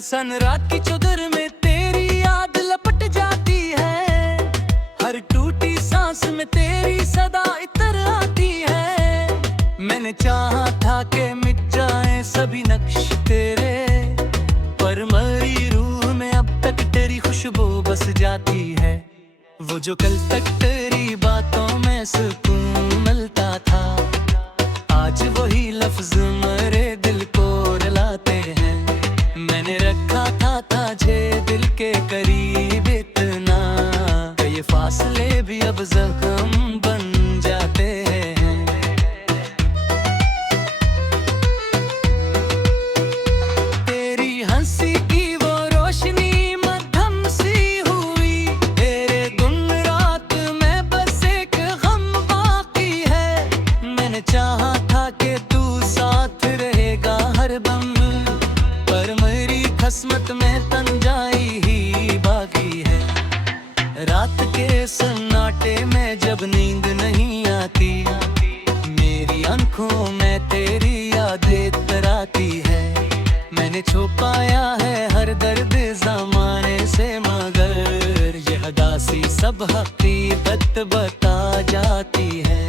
सन रात की चौधर में तेरी याद लपट जाती है। हर टूटी सांस में तेरी सदा इतर आती है। मैंने चाहा था कि मिट जाए सभी नक्श तेरे, पर मरी रूह में अब तक तेरी खुशबू बस जाती है। वो जो कल तक तेरी बातों में सुकून मिलता था, आज वही लफ्ज मेरे दिल को रुलाते हैं। मैंने रखा था तुझे दिल के करीब इतना, ये फासले भी अब जख्म बन जाते हैं। तेरी हंसी की वो रोशनी मध्यम सी हुई, तेरे गुम रात में बस एक गम बाकी है। मैंने चाहा था कि तू साथ रहेगा हर दम, पर मेरी किस्मत में तन्हाई ही बाकी है। रात के सन्नाटे में जब नींद नहीं आती, मेरी आंखों में तेरी यादें तराती है। मैंने छुपाया है हर दर्द ज़माने से, मगर ये उदासी सब हकीकत बता जाती है।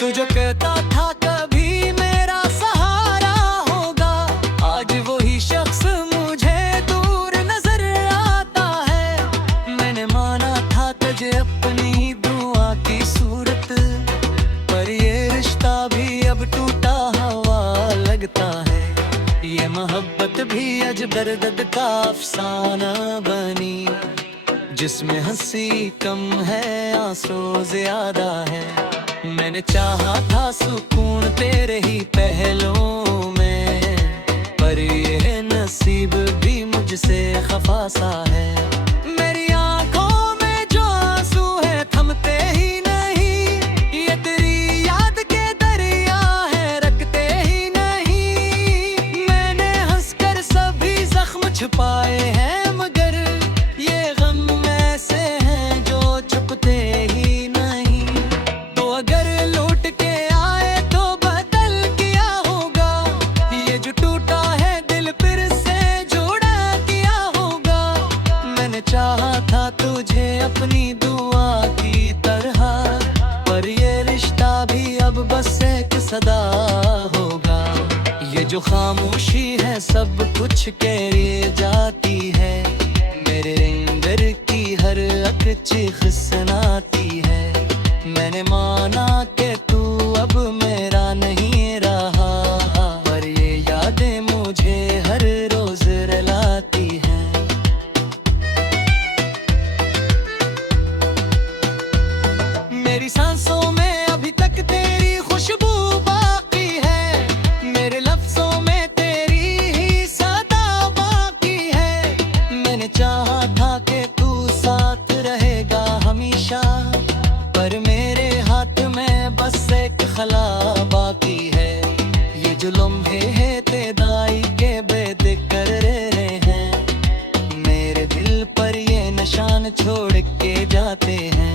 तू जो कहता था कभी मेरा सहारा होगा, आज वही शख्स मुझे दूर नजर आता है। मैंने माना था तुझे अपनी दुआ की सूरत, पर ये रिश्ता भी अब टूटा हुआ लगता है। ये मोहब्बत भी अजगर दर्द का अफसाना बनी, जिसमें हंसी कम है आंसू ज्यादा है। मैंने चाहा था सुकून तेरे ही पहलुओं में, पर ये नसीब भी मुझसे खफा सा है। मेरी आंखों में जो आंसू है थमते ही नहीं, ये तेरी याद के दरिया है रखते ही नहीं। मैंने हंसकर सभी जख्म छुपाए हैं, मगर ये गम ऐसे हैं जो छुपते ही नहीं। तो अगर लौट के आए तो बदल किया होगा, ये जो टूटा है दिल फिर से जोड़ा किया होगा। मैंने चाहा था तुझे अपनी दुआ की तरह, पर ये रिश्ता भी अब बस एक सदा होगा। ये जो खामोशी है सब कुछ कह जाती है, मेरे अंदर की हर अकची खिसनाती है। मैंने माना कि तू अब मेरा नहीं रहा, पर ये यादें मुझे हर रोज रुलाती हैं। मेरी सांसों में अभी तक तेरी खुशबू बाकी है, मेरे लफ्जों में तेरी ही सदा बाकी है। मैंने चाहा था कि तू साथ रहेगा हमेशा, पर मेरे हाथ में बस एक खला बाकी है। ये जो लम्हे हैं तेदाई के बेदकरार हैं, मेरे दिल पर ये निशान छोड़ के जाते हैं।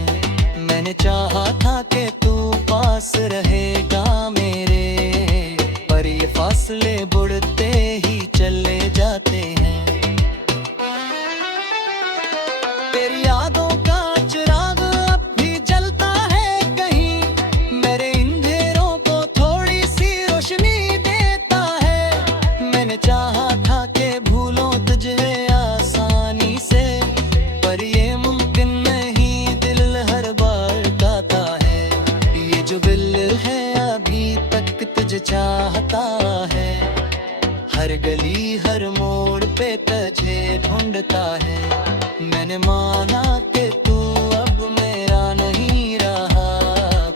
मैंने चाहा था कि तू पास रहेगा मेरे, पर ये फासले बढ़ते ही चले जाते हैं। तेरी यादों का चिराग अब भी जलता है कहीं, मेरे अंधेरों को थोड़ी सी रोशनी देता है। मैंने चाहा था कि भूलों तुझे आसानी से, पर ये मुमकिन नहीं, दिल हर बार गाता है। ये जो दिल है अभी तक तुझे चाहता है, हर गली हर मोड़ पे तुझे ढूंढता है। मैंने माना कि तू अब मेरा नहीं रहा,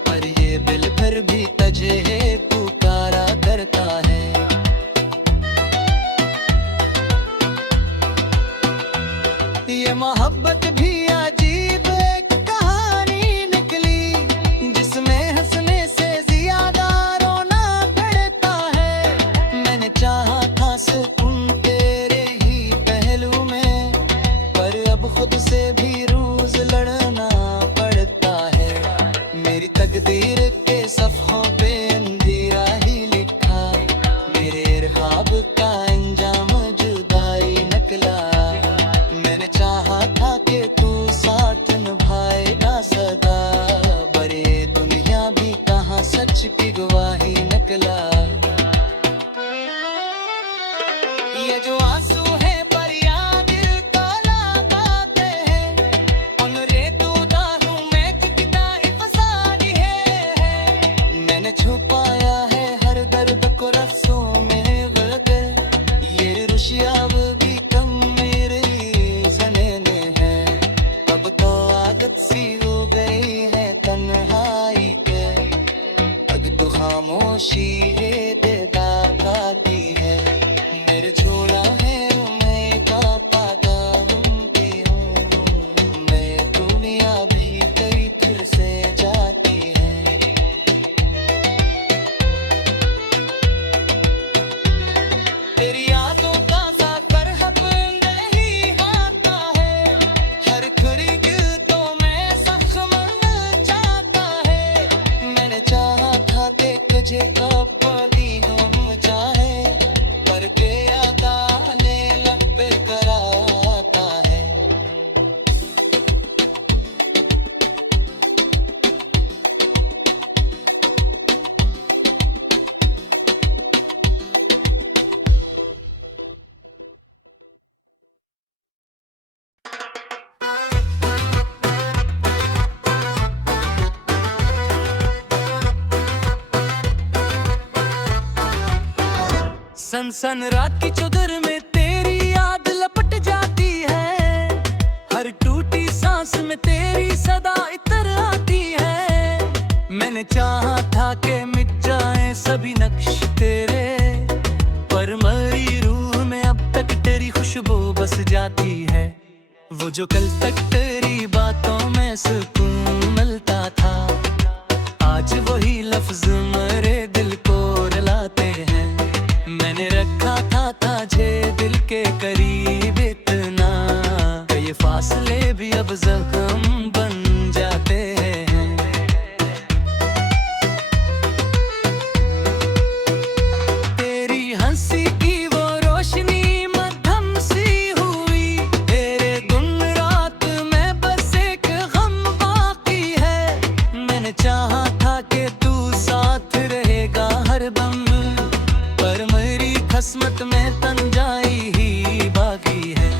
पर ये दिल फिर भी तुझे पुकारा करता है। ये मोहब्बत भी अजीब एक कहानी निकली, जिसमें हंसने से ज्यादा रोना पड़ता है। मैंने चाहा था सुकून तेरे ही पहलू में, पर अब खुद से भी रोज लड़ना पड़ता है। मेरी तकदीर के सफ़हों पे अंधेरा ही लिखा, मेरे ख्वाब खामोशी है बेबाकी है। मेरे छोड़ा है मैं का पाता हूँ मैं, दुनिया भी तेरी फिर से जाती है। तेरी यादों का सफर अब नहीं आता है, हर खुरीक तो मैं जख्म चाहता है। मैंने चाहा था कि तुझे कब दी हम चाहे, पर के याद आने लग पे कराता है। सनसन रात की चौधर में तेरी याद लपट जाती है, हर टूटी सांस में तेरी सदा इतर आती है। मैंने चाहा था कि मिट जाए सभी नक्श तेरे, पर मरी रूह में अब तक तेरी खुशबू बस जाती है। वो जो कल तक तेरी बातों में सुकून मिलता था, आज वही लफ्ज मेरे दिल को रुलाते हैं। मैंने रखा था तुझे दिल के करीब इतना, कई फासले भी अब जख्म बन जाते हैं। तेरी हंसी की वो रोशनी मध्यम सी हुई, तेरे गुम रात में बस एक गम बाकी है। मैंने चाहा था कि तू साथ रहेगा हर दम, पर मेरी किस्मत में तन्हाई ही बाकी है।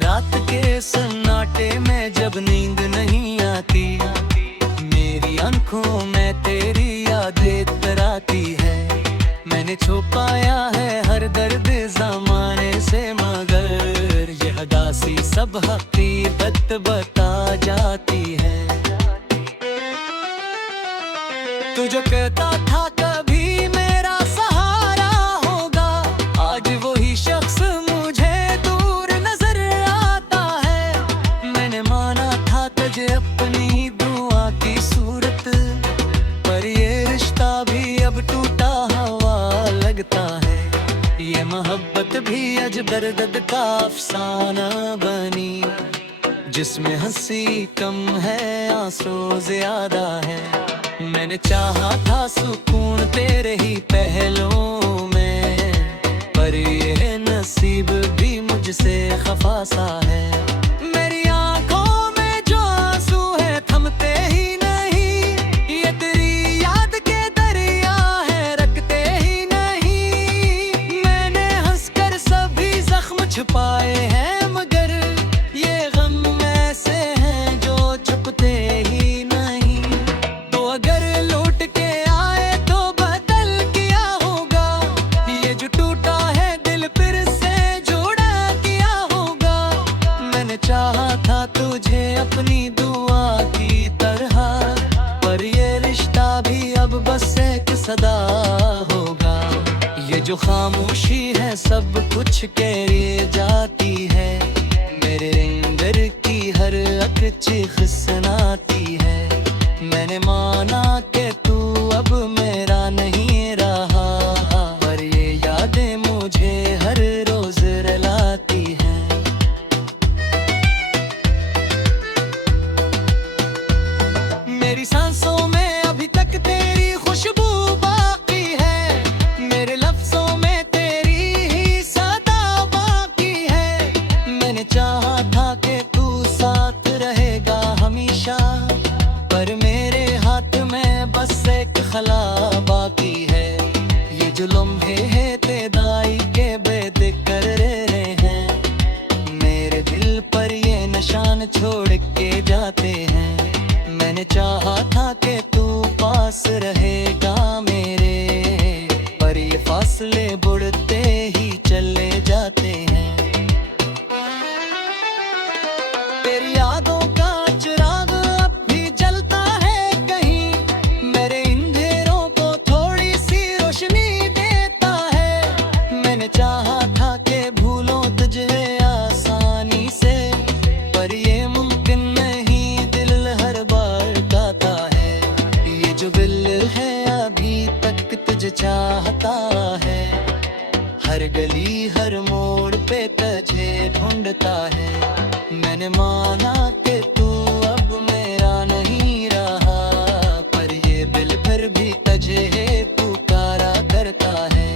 रात के सन्नाटे में जब नींद नहीं आती, मेरी आंखों में तेरी यादें तराती है। मैंने छुपाया है हर दर्द ज़माने से, मगर ये हदासी सब हकीकत बता जाती है। तू जो कहता था कभी मेरा सहारा होगा, आज वही शख्स मुझे दूर नजर आता है। मैंने माना था तुझे अपनी दुआ की सूरत, पर ये रिश्ता भी अब टूटा हुआ लगता है। ये मोहब्बत भी अजगर दर्द का अफसाना बनी, जिसमें हंसी कम है आंसू ज्यादा है। मैंने चाहा था सुकून तेरे ही पहलों में, पर ये नसीब भी मुझसे खफा सा है। मेरी आंखों में जो आंसू है थमते ही नहीं, ये तेरी याद के दरिया है रखते ही नहीं। मैंने हंसकर सभी जख्म छुपाए हैं, मगर ये गम ऐसे हैं जो छुपते ही नहीं। तो अगर लौट के आए तो बदल किया होगा, ये जो टूटा है दिल फिर से जोड़ा किया होगा। मैंने चाहा था तुझे अपनी दुआ की तरह, पर ये रिश्ता भी अब बस एक सदा होगा। ये जो खामोशी है सब कुछ कह जाती है, मेरे अंदर की हर अख चीख सुनाती है। मैंने माना कि तू अब मेरा नहीं रहा, पर ये यादें मुझे हर रोज रुलाती हैं। मेरी सांसों में अभी तक तेरी खुशबू बाकी है, मेरे लफ्जों में तेरी ही सदा बाकी है। मैंने चाहा था कि तू साथ रहेगा हमेशा, पर मेरे हाथ में बस एक खला बाकी है। ये जो लम्हे हैं तेदाई के बेदिक्र रहे हैं, मेरे दिल पर ये निशान छोड़ के जाते हैं। मैंने चाहा था कि तू पास रहेगा मेरे, पर ये फासले बढ़ते ही चले जाते हैं। तेरी यादों का चिराग अब भी जलता है कहीं, मेरे इन ढेरों को थोड़ी गली हर मोड़ पे तुझे ढूंढता है। मैंने माना कि तू अब मेरा नहीं रहा, पर ये दिल फिर भी तुझे पुकारा करता है।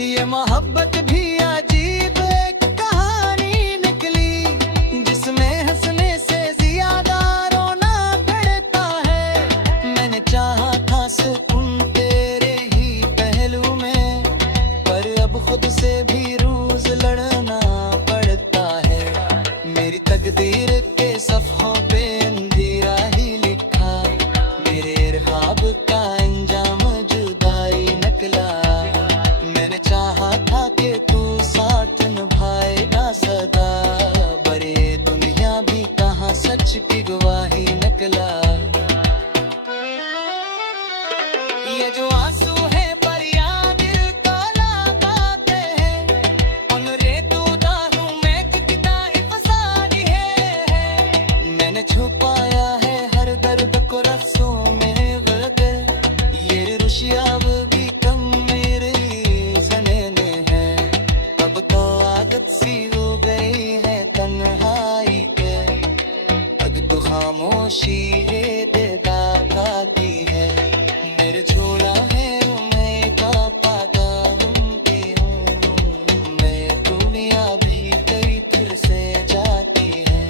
ये मोहब्बत भी अजीब एक कहानी निकली, जिसमें हंसने से ज्यादा रोना पड़ता है। मैंने चाहा था सुकून तेरे ही पहलू में, पर अब खुद से भी रोज लड़ना पड़ता है। मेरी तकदीर के सफ़ों पे अंधेरा ही लिखा, मेरे ख्वाब का अंजाम जुदाई निकला। मैंने चाहा था कि तू साथ निभाएगा सदा, पर ये दुनिया भी कहाँ सच की गवाही निकला। ये जो आंसू है पर याद दिल का लगाते हैं, उन रेतूदारों में कितना ही फसादी है। मैंने छुपाया है हर दर्द को रस्सों में गलत, ये रुशियाब भी कम मेरे ज़नेने है। अब तो आदत सी हो गई है तन्हाई के, अब तो खामोशी है तेरा खाती है। मेरे छोड़ा है मैं का पाता के हूँ, मैं दुनिया भी तेरी फिर से जाती है।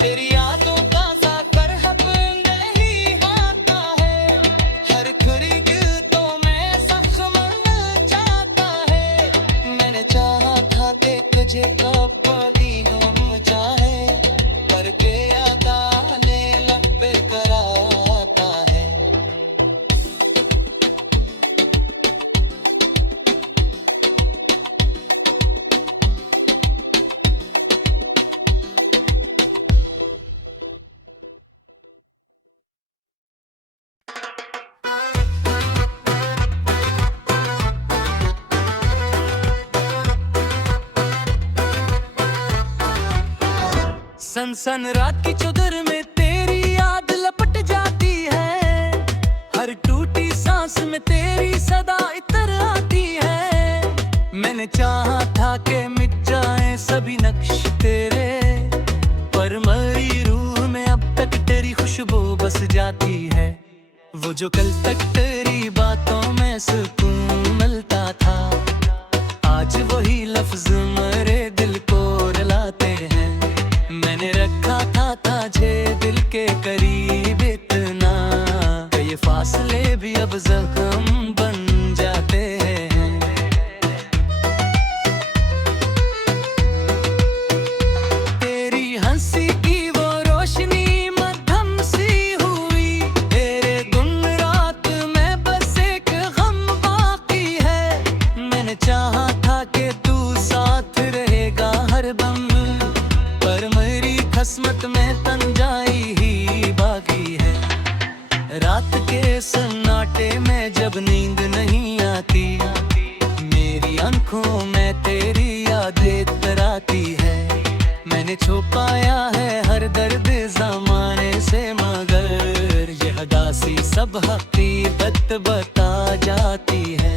तेरी यादों का साकर अपने ही आता है, हर खरीद तो मैं जख्म चाहता है। मैंने चाहा था कि तुझे कब दी हम चाहे, पर के आता ने लब पे कराता है। सनसन रात की चौधर में तेरी याद लपट जाती है, हर टूटी सांस में तेरी सदा इतर आती है। मैंने चाहा था कि मिट जाए सभी नक्श तेरे, पर मरी रूह में अब तक तेरी खुशबू बस जाती है। वो जो कल तक तेरी बातों में सुकून मिलता था, आज वही लफ्ज मेरे दिल को रुलाते हैं। मैंने रखा था तुझे दिल के करीब इतना, कि ये फासले भी अब जख्म बन जाते हैं। तेरी हंसी की वो रोशनी मध्यम सी हुई, तेरे गुम रात में बस एक गम बाकी है। मैंने चाहा था कि तू साथ रहेगा हर दम, पर मेरी किस्मत में तन्हाई ही बाकी है। रात के सन्नाटे में जब नींद नहीं आती, मेरी आंखों में तेरी यादें तराती है। मैंने छुपाया है हर दर्द ज़माने से, मगर ये हदासी सब हकीकत बता जाती है।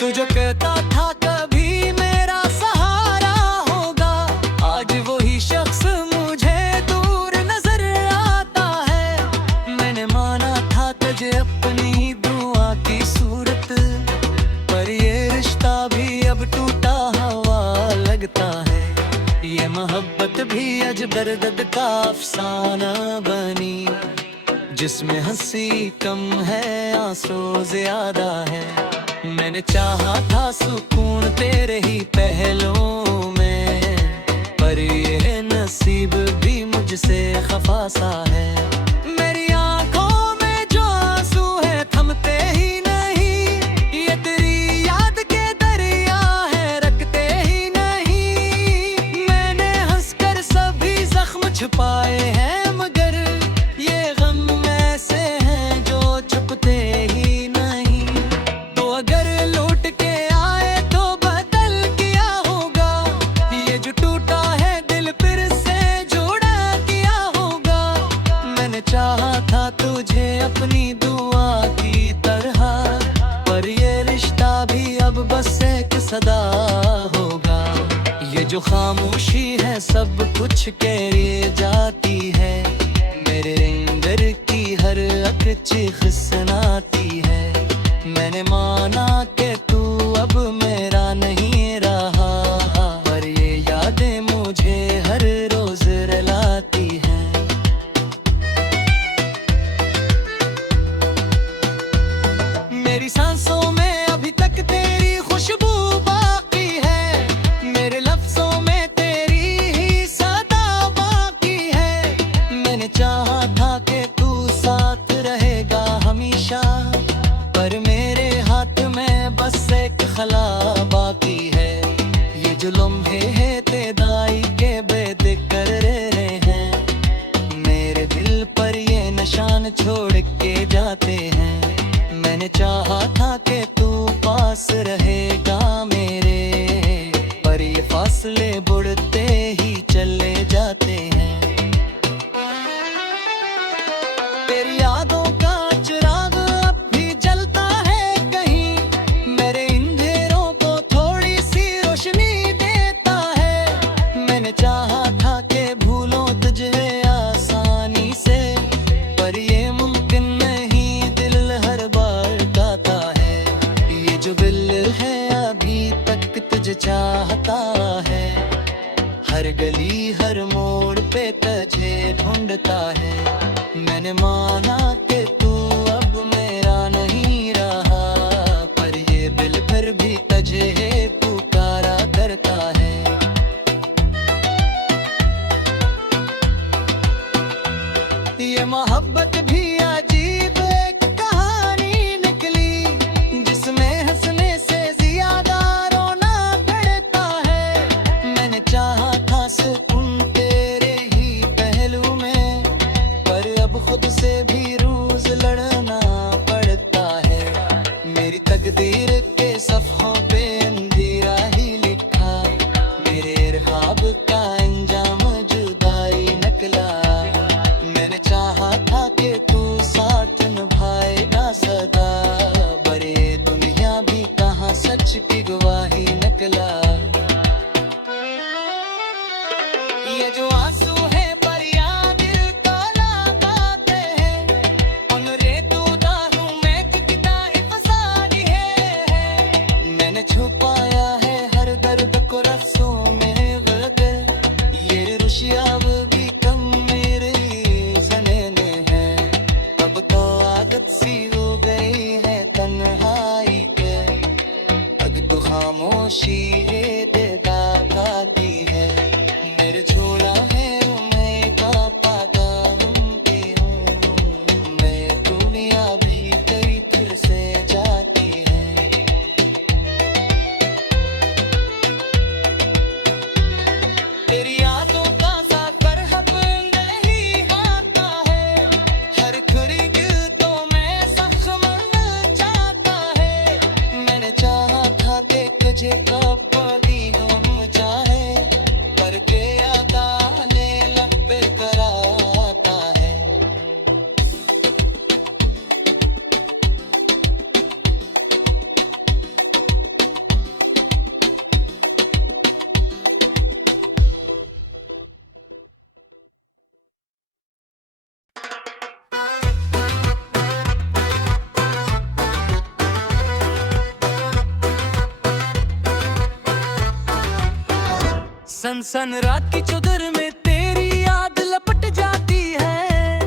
तू जो कहता था कभी मेरा सहारा होगा, आज वही शख्स मुझे दूर नजर आता है। मैंने माना था तुझे अपनी दुआ की सूरत, पर ये रिश्ता भी अब टूटा हुआ लगता है। ये मोहब्बत भी अजबर दर्द का अफसाना बनी, जिसमें हंसी कम है आंसू ज्यादा है। मैंने चाहा था सुकून तेरे ही पहलुओं में, पर ये नसीब भी मुझसे खफा सा है। मेरी आंखों में जो आंसू है थमते ही नहीं, ये तेरी याद के दरिया है रखते ही नहीं। मैंने हंसकर सभी जख्म छुपाए हैं, मगर ये गम ऐसे हैं जो छुपते ही नहीं। तो अगर लौट के आए तो बदल किया होगा, ये जो टूटा है मैंने चाहा था तुझे अपनी दुआ की तरह, पर ये रिश्ता भी अब बस एक सदा होगा। ये जो खामोशी है सब कुछ कह जाती है, मेरे अंदर की हर अक चीख सुनाती है। मैंने माना कि तू अब मेरा नहीं रहा, पर ये यादें मुझे हर रोज रुलाती हैं। मेरी सांसों में अभी तक तेरी खुशबू बाकी है, मेरे लफ्जों में तेरी ही सदा बाकी है। मैंने चाहा था कि तू साथ रहेगा हमेशा, पर मेरे हाथ में बस एक खला बाकी है। ये जो लम्हे हैं तेदाई के बेद कर रहे हैं, मेरे दिल पर ये निशान छोड़ के जाते हैं। मैंने चाहा था कि तू पास रहेगा मेरे, पर ये फासले बढ़ते ही चले जाते हैं। तेरी यादों का चिराग अब भी जलता है कहीं, मेरे अंधेरों को थोड़ी सी रोशनी देता है। मैंने चाहा था कि भूलों तुझे आसानी से, पर ये मुमकिन नहीं, दिल हर बार गाता है। ये जो दिल है अभी तक तुझे चाहता है, हर गली हर मोड़ पे तुझे ढूंढता है। मैंने माना कि तू अब मेरा नहीं रहा, पर ये दिल फिर भी तुझे पुकारा करता है। ये मोहब्बत भी अजीब एक कहानी निकली, जिसमें हंसने से ज्यादा रोना पड़ता है। मैंने चाहा था सुकून तेरे ही पहलू में, पर अब खुद से भी रोज लड़ना पड़ता है। मेरी तकदीर के सफ़ों पे अंधेरा ही लिखा, मेरे रहाब का अंजाम जुदाई निकला। मैंने चाहा था कि तू साथ निभाएगा सदा, बड़े दुनिया भी कहाँ सच की गवाही निकला। ये जो आंसू है पर याद दिल को लगाते हैं, उन रेतूदारों में किताई फसादी है। मैंने छुपाया है हर दर्द को रस्सों में गलत, ये रुशियाब भी कम मेरे ज़नेने हैं। अब तो आदत सी हो गई है तन्हाई के, अब तो खामोशी है देदाता की है। मेरे छोड़ा है मैं का पाता हूँ कि हूँ मैं, दुनिया भी कई फिर से जाती है। तेरी यादों का साकर हब नहीं आता है, हर खुरीग तो मैं जख्म जाता है। मैंने चाहा था कि तुझे कब कभी हम चाहे, पर के याद आने लग पे कराता है। सनसन रात की चौधर में तेरी याद लपट जाती है,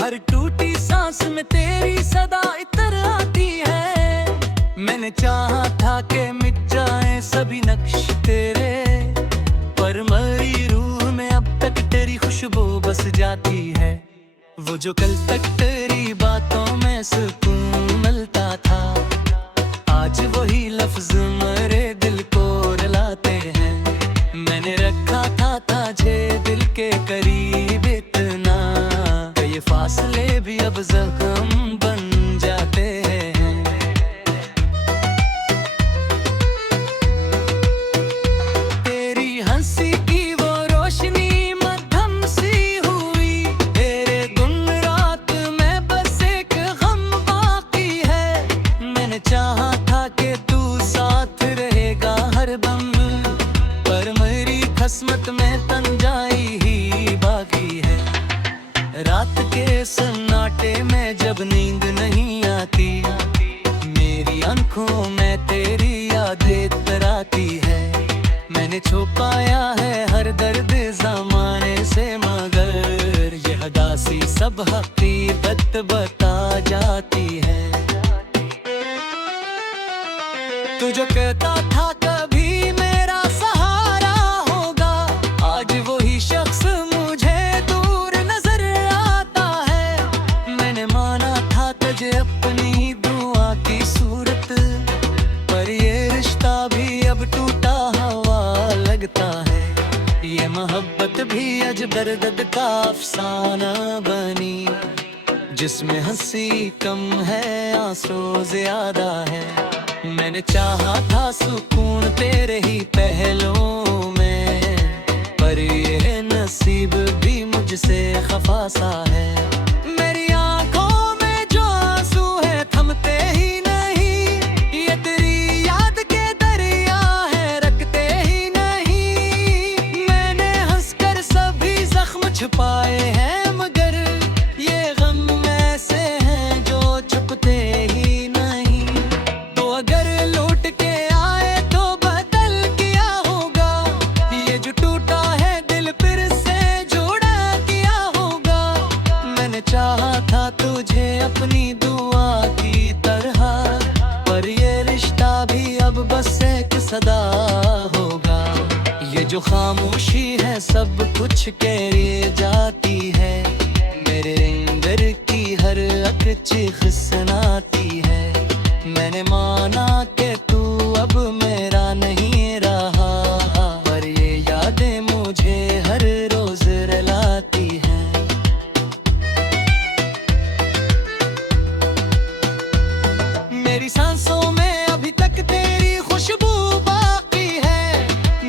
हर टूटी सांस में तेरी सदा इतर आती है। मैंने चाहा था कि मिट जाए सभी नक्श तेरे, पर मरी रूह में अब तक तेरी खुशबू बस जाती है। वो जो कल तक तेरी बातों में सुकून मिलता था, आज वही लफ्ज मेरे दिल को रुलाते हैं। मैंने रखा था तुझे दिल के करीब इतना, कि ये फासले भी अब जख्म बन जाते हैं। तेरी हंसी की वो रोशनी मध्यम सी हुई, तेरे गुमराह हकीकत बता जाती है। तू जो कहता था कभी मेरा सहारा होगा, आज वही शख्स मुझे दूर नजर आता है। मैंने माना था तुझे अपनी दुआ की सूरत, पर ये रिश्ता भी अब टूटा हुआ लगता है। ये मोहब्बत भी अजगर दर्द का अफसाना बनी, जिसमें हंसी कम है आंसू ज्यादा है। मैंने चाहा था सुकून तेरे ही पहलुओं में, पर ये नसीब भी मुझसे खफा सा है। मेरी आंखों में जो आंसू है थमते ही नहीं, ये तेरी याद के दरिया है रखते ही नहीं। मैंने हंसकर सभी जख्म छुपाए हैं, मगर ये गम ऐसे हैं जो छुपते ही नहीं। तो अगर लौट के आए तो बदल किया होगा, ये जो टूटा है दिल फिर से जोड़ा किया होगा। मैंने चाहा था तुझे अपनी दुआ की तरह, पर ये रिश्ता भी अब बस एक सदा होगा। ये जो खामोशी है सब कुछ कह जाती है, मेरे अंदर की हर चीख सुनाती है। मैंने माना कि तू अब मेरा नहीं रहा, पर ये यादें मुझे हर रोज रुलाती हैं। मेरी सांसों में अभी तक तेरी खुशबू बाकी है,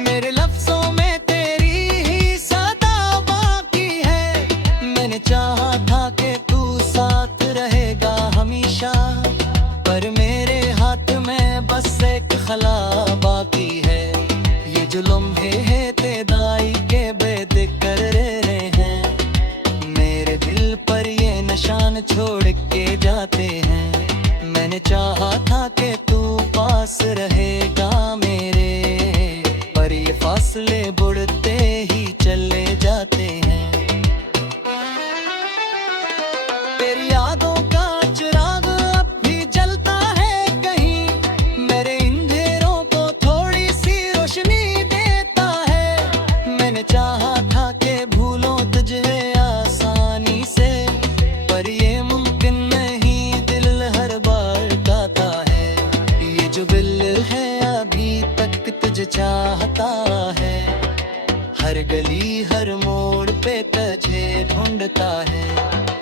मेरे लफ्जों में तेरी ही सदा बाकी है। मैंने चाहा था कि तू साथ रहेगा हमेशा, पर मेरे हाथ में बस एक खला बाकी है। ये जो लम्हे हैं तेदाई के बेदिक्र रहे हैं, मेरे दिल पर ये निशान छोड़ के जाते हैं। मैंने चाहा था कि तू पास रहेगा मेरे, पर ये फासले बढ़ते ही चले जाते हैं। तेरी यादों का चिराग अब भी जलता है कहीं, मेरे अंधेरों को थोड़ी सी रोशनी देता है। मैंने चाहा था कि भूलों तुझे आसानी से, पर ये मुमकिन नहीं, दिल हर बार गाता है। ये जो दिल है अभी तक तुझे चाहता है, हर गली हर मोड़ पे तुझे ढूंढता है।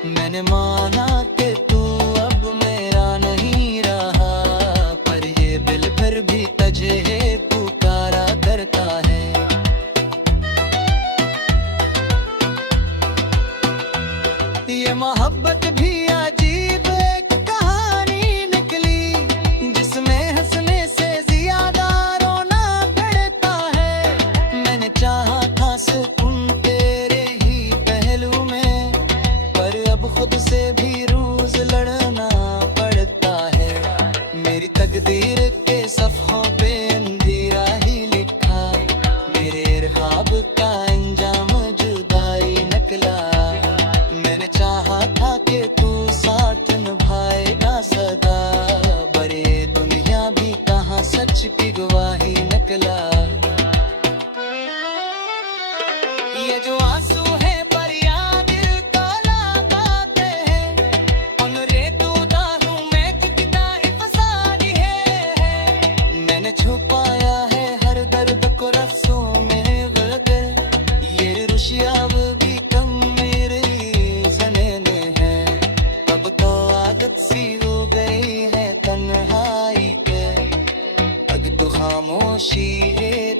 मैंने माना कि तू अब मेरा नहीं रहा, पर ये दिल फिर भी तुझे पुकारा करता है। ये मोहब्बत भी अजीब एक कहानी निकली, जिसमें हंसने से ज्यादा रोना पड़ता है। मैंने चाहा था सुकून तेरे ही पहलू में, पर अब खुद से भी रोज लड़ना पड़ता है। मेरी तकदीर के सफ़ों पे अंधेरा ही लिखा, मेरे ख्वाब का अंजाम जुदाई निकला। मैंने चाहा था कि तू साथ निभाएगा सदा, पर ये दुनिया भी कहाँ सच की गवाही निकला। ये जो आंसू है पर याद का लगाते हैं, उन रेतों दागों में कितना ही फसादी है। मैंने छुपाया है हर दर्द को रफ्सों में गलगर, ये रुशिया भी कम मेरे ज़नेने है। अब तो आदत सी हो गई है तन्हाई के, अब तो खामोशी है